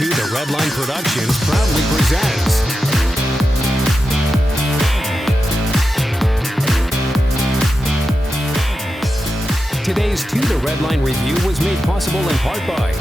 2 The Redline Productions proudly presents today's 2 The Redline review was made possible in part by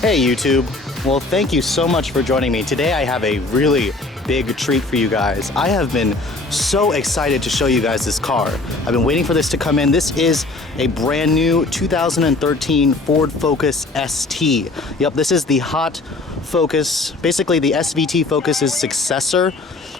Hey YouTube, well thank you so much for joining me. Today I have a really big treat for you guys. I have been so excited to show you guys this car. I've been waiting for this to come in. This is a brand new 2013 Ford Focus ST. Yep, this is the hot Focus, basically the SVT Focus's successor,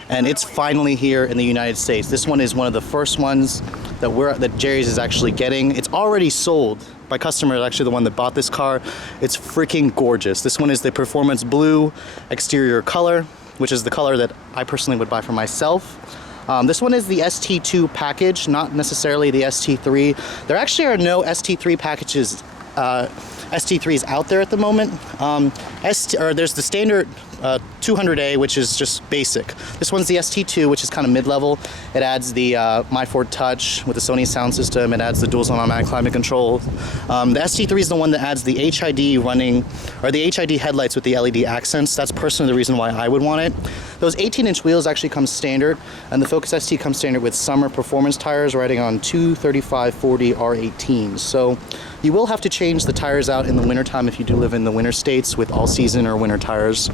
and it's finally here in the United States. This one is one of the first ones that Jerry's is actually getting. It's already sold. My customer is actually the one that bought this car. It's freaking gorgeous. This one is the Performance Blue exterior color, which is the color that I personally would buy for myself. This one is the ST2 package, not necessarily the ST3. There actually are no ST3 packages, ST3s out there at the moment. There's the standard 200A, which is just basic. This one's the ST2, which is kind of mid-level. It adds the My Ford Touch with the Sony sound system. It adds the dual zone automatic climate control. The ST3 is the one that adds the HID the HID headlights with the LED accents. That's personally the reason why I would want it. Those 18-inch wheels actually come standard, and the Focus ST comes standard with summer performance tires riding on 235/40 R18s. So you will have to change the tires out in the wintertime if you do live in the winter states with all-season or winter tires,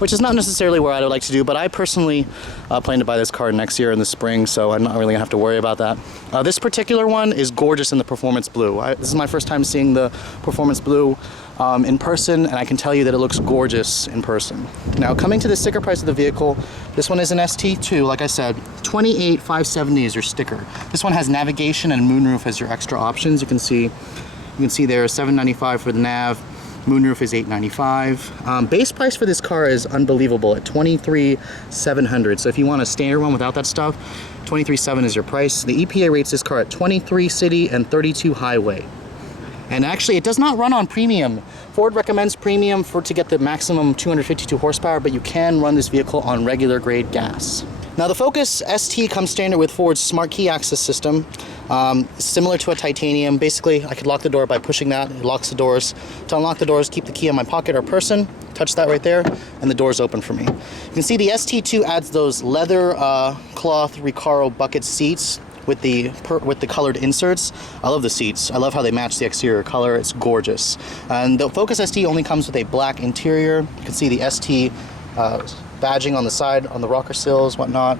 which is not necessarily what I would like to do, but I personally plan to buy this car next year in the spring, so I'm not really gonna have to worry about that. This particular one is gorgeous in the Performance Blue. This is my first time seeing the Performance Blue in person, and I can tell you that it looks gorgeous in person. Now, coming to the sticker price of the vehicle, this one is an ST2, like I said, $28,570 is your sticker. This one has navigation and moonroof as your extra options. You can see there $795 for the nav. Moonroof is $895. Base price for this car is unbelievable at $23,700. So if you want a standard one without that stuff, $23,700 is your price. The EPA rates this car at 23 city and 32 highway. And actually, it does not run on premium. Ford recommends premium to get the maximum 252 horsepower, but you can run this vehicle on regular grade gas. Now, the Focus ST comes standard with Ford's Smart Key Access system, similar to a titanium. Basically, I could lock the door by pushing that. It locks the doors. To unlock the doors, keep the key in my pocket or person, touch that right there, and the door's open for me. You can see the ST2 adds those leather cloth Recaro bucket seats with the colored inserts. I love the seats. I love how they match the exterior color. It's gorgeous. And the Focus ST only comes with a black interior. You can see the ST badging on the side, on the rocker sills, whatnot.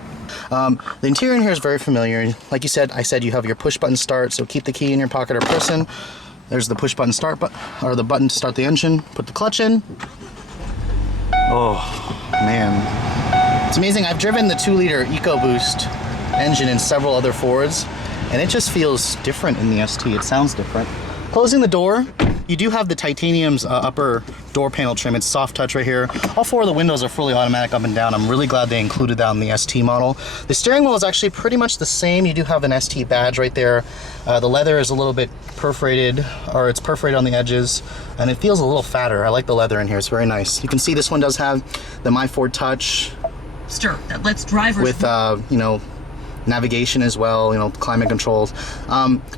The interior in here is very familiar. Like I said, you have your push button start, so keep the key in your pocket or person. There's the push button start or the button to start the engine. Put the clutch in. Oh man, it's amazing. I've driven the 2-liter EcoBoost engine in several other Fords, and it just feels different in the ST. It sounds different. Closing the door, you do have the titanium's upper door panel trim. It's soft touch right here. All 4 of the windows are fully automatic up and down. I'm really glad they included that on the ST model. The steering wheel is actually pretty much the same. You do have an ST badge right there. The leather is a little bit perforated, or it's perforated on the edges, and it feels a little fatter. I like the leather in here. It's very nice. You can see this one does have the My Ford Touch. Stir. That lets drivers with navigation as well, climate controls.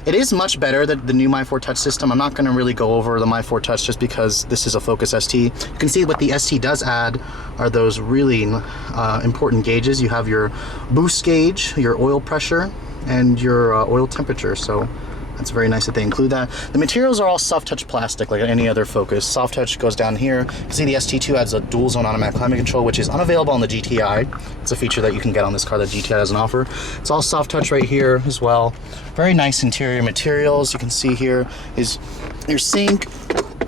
It is much better than the new My Ford Touch system. I'm not going to really go over the My Ford Touch just because this is a Focus ST. You can see what the ST does add are those really important gauges. You have your boost gauge, your oil pressure, and your oil temperature. So that's very nice that they include that. The materials are all soft touch plastic like any other Focus. Soft touch goes down here. You can see the ST2 adds a dual zone automatic climate control, which is unavailable on the GTI. It's a feature that you can get on this car that GTI doesn't offer. It's all soft touch right here as well. Very nice interior materials. You can see here is your sink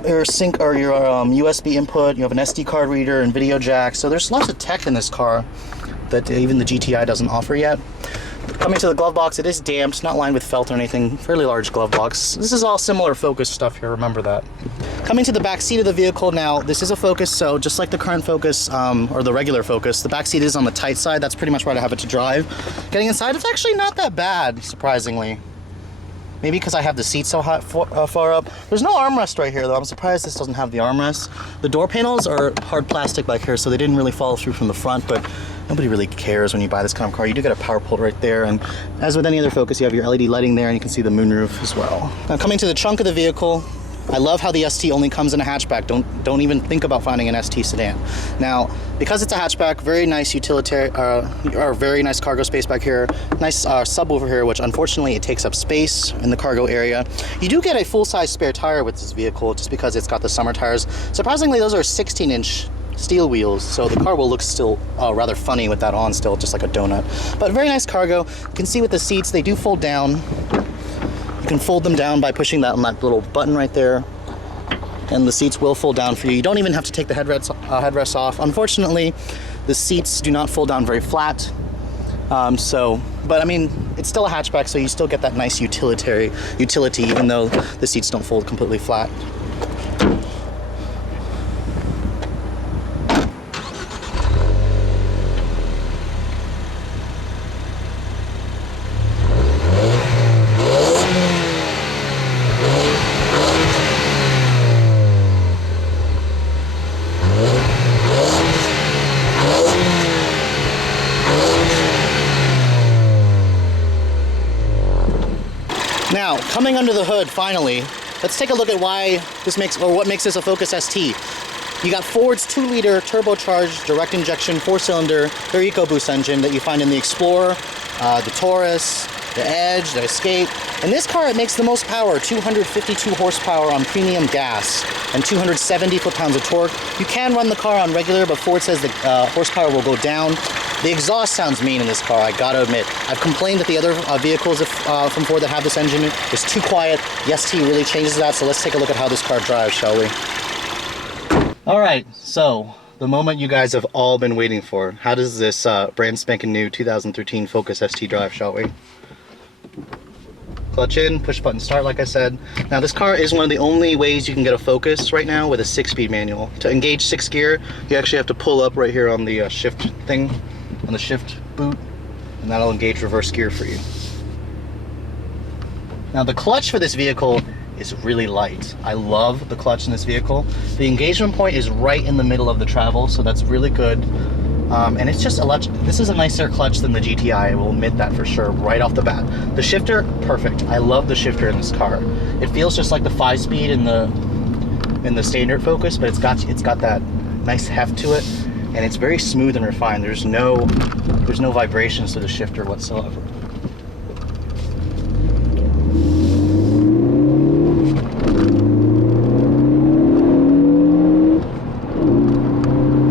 or your USB input. You have an SD card reader and video jack. So there's lots of tech in this car that even the GTI doesn't offer yet. Coming to the glove box, it is damped, not lined with felt or anything. Fairly large glove box. This is all similar Focus stuff here, remember that. Coming to the back seat of the vehicle now, this is a Focus, so just like the current Focus, or the regular Focus, the back seat is on the tight side. That's pretty much where I have it to drive. Getting inside, it's actually not that bad, surprisingly. Maybe because I have the seat so far up. There's no armrest right here, though. I'm surprised this doesn't have the armrest. The door panels are hard plastic back here, so they didn't really follow through from the front, but nobody really cares when you buy this kind of car. You do get a power pull right there, and as with any other Focus, you have your LED lighting there, and you can see the moonroof as well. Now, coming to the trunk of the vehicle, I love how the ST only comes in a hatchback. Don't even think about finding an ST sedan. Now, because it's a hatchback, very nice utilitarian, or very nice cargo space back here. Nice subwoofer here, which unfortunately it takes up space in the cargo area. You do get a full-size spare tire with this vehicle, just because it's got the summer tires. Surprisingly, those are 16-inch steel wheels, so the car will look still rather funny with that on still, just like a donut. But very nice cargo. You can see with the seats, they do fold down. You can fold them down by pushing that little button right there, and the seats will fold down for you. You don't even have to take the headrests off. Unfortunately, the seats do not fold down very flat. But I mean, it's still a hatchback, so you still get that nice utility, even though the seats don't fold completely flat. Now, coming under the hood, finally, let's take a look at why this what makes this a Focus ST. You got Ford's 2-liter turbocharged direct injection 4-cylinder, their EcoBoost engine that you find in the Explorer, the Taurus, the Edge, the Escape. In this car, it makes the most power, 252 horsepower on premium gas and 270 foot-pounds of torque. You can run the car on regular, but Ford says the horsepower will go down. The exhaust sounds mean in this car, I gotta admit. I've complained that the other vehicles from Ford that have this engine is too quiet. The ST really changes that, so let's take a look at how this car drives, shall we? All right, so the moment you guys have all been waiting for. How does this brand spanking new 2013 Focus ST drive, shall we? Clutch in, push button start, like I said. Now this car is one of the only ways you can get a Focus right now with a 6-speed manual. To engage 6th gear, you actually have to pull up right here on the shift thing, on the shift boot, and that'll engage reverse gear for you. Now the clutch for this vehicle is really light. I love the clutch in this vehicle. The engagement point is right in the middle of the travel, so that's really good. And it's just this is a nicer clutch than the GTI, I will admit that for sure, right off the bat. The shifter, perfect. I love the shifter in this car. It feels just like the 5-speed in the standard Focus, but it's got that nice heft to it, and it's very smooth and refined. There's no vibrations to the shifter whatsoever.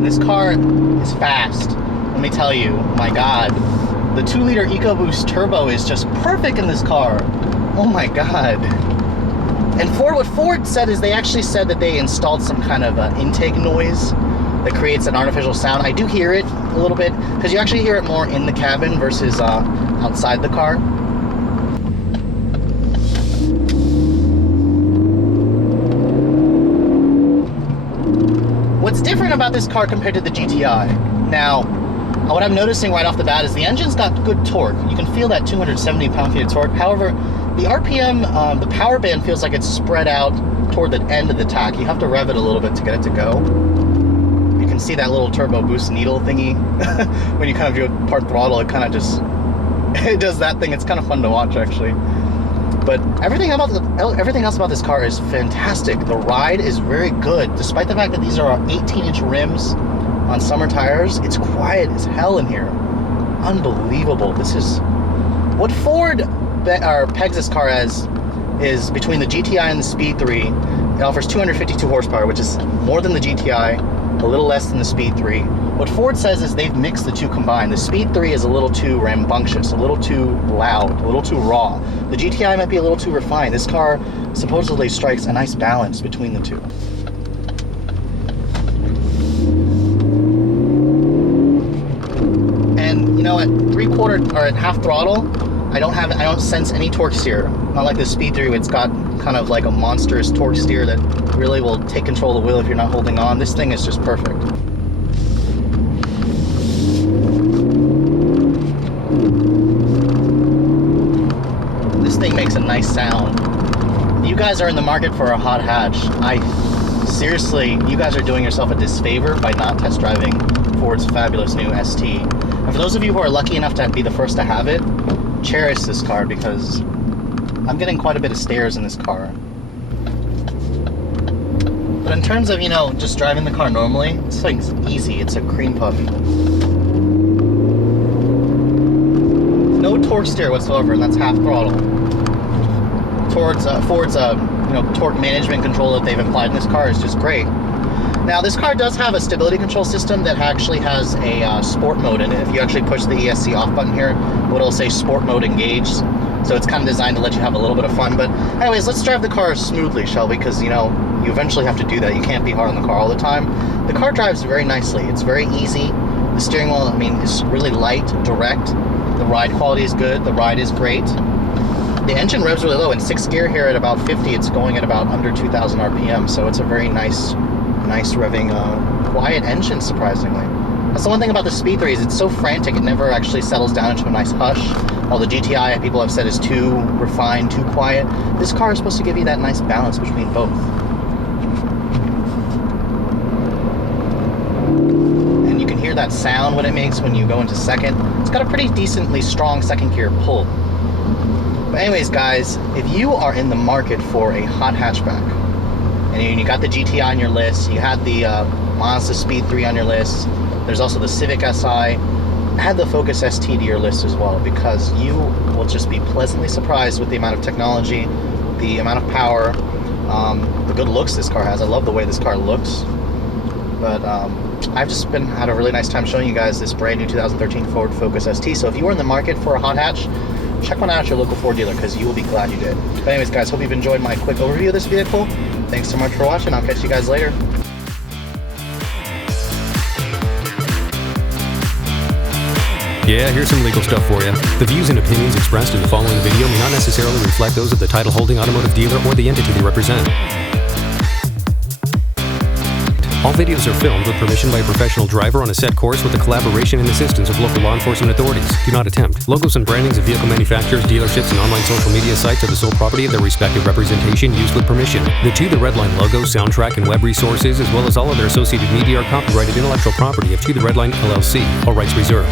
This car is fast. Let me tell you, my God, the 2-liter EcoBoost turbo is just perfect in this car. Oh my God. And what Ford said is they actually said that they installed some kind of intake noise that creates an artificial sound. I do hear it a little bit, because you actually hear it more in the cabin versus outside the car. What's different about this car compared to the GTI? Now, what I'm noticing right off the bat is the engine's got good torque. You can feel that 270 pound-feet of torque. However, the RPM, the power band feels like it's spread out toward the end of the tach. You have to rev it a little bit to get it to go. You can see that little turbo boost needle thingy. When you kind of do part throttle, it kind of just, it does that thing. It's kind of fun to watch, actually. But everything else about this car is fantastic. The ride is very good. Despite the fact that these are 18-inch rims on summer tires, it's quiet as hell in here. Unbelievable. This is what Ford pegs this car as is between the GTI and the Speed 3. It offers 252 horsepower, which is more than the GTI, a little less than the Speed 3. What Ford says is they've mixed the two combined. The Speed 3 is a little too rambunctious, a little too loud, a little too raw. The GTI might be a little too refined. This car supposedly strikes a nice balance between the two. And you know, at 3/4 or at half throttle, I don't sense any torque steer. Not like the Speed 3, it's got kind of like a monstrous torque steer that really will take control of the wheel if you're not holding on. This thing is just perfect. This thing makes a nice sound. You guys are in the market for a hot hatch. Seriously, you guys are doing yourself a disfavor by not test driving Ford's fabulous new ST. And for those of you who are lucky enough to be the first to have it, cherish this car, because I'm getting quite a bit of stares in this car. in terms of, you know, just driving the car normally, this thing's easy. It's a cream puff. No torque steer whatsoever, and that's half throttle. Ford's you know, torque management control that they've applied in this car is just great. Now, this car does have a stability control system that actually has a sport mode in it. If you actually push the ESC off button here, it'll say sport mode engaged. So it's kind of designed to let you have a little bit of fun. But anyways, let's drive the car smoothly, shall we? Because, you know, you eventually have to do that. You can't be hard on the car all the time. The car drives very nicely. It's very easy. The steering wheel, I mean, is really light, direct. The ride quality is good. The ride is great. The engine revs really low. In 6th gear here at about 50, it's going at about under 2,000 RPM. So it's a very nice revving, quiet engine, surprisingly. That's the one thing about the Speed 3 is it's so frantic, it never actually settles down into a nice hush. While the GTI, people have said, is too refined, too quiet. This car is supposed to give you that nice balance between both. And you can hear that sound when it makes when you go into second. It's got a pretty decently strong second gear pull. But anyways, guys, if you are in the market for a hot hatchback, and you got the GTI on your list, you had the Mazda Speed 3 on your list, there's also the Civic Si, add the Focus ST to your list as well, because you will just be pleasantly surprised with the amount of technology, the amount of power, the good looks this car has. I love the way this car looks. But I've just had a really nice time showing you guys this brand new 2013 Ford Focus ST. So if you are in the market for a hot hatch, check one out at your local Ford dealer, because you will be glad you did. But anyways, guys, hope you've enjoyed my quick overview of this vehicle. Thanks so much for watching. I'll catch you guys later. Yeah, here's some legal stuff for you. The views and opinions expressed in the following video may not necessarily reflect those of the title-holding automotive dealer or the entity they represent. All videos are filmed with permission by a professional driver on a set course with the collaboration and assistance of local law enforcement authorities. Do not attempt. Logos and brandings of vehicle manufacturers, dealerships, and online social media sites are the sole property of their respective representation used with permission. The To The Redline logo, soundtrack, and web resources, as well as all other associated media, are copyrighted intellectual property of To The Redline LLC. All rights reserved.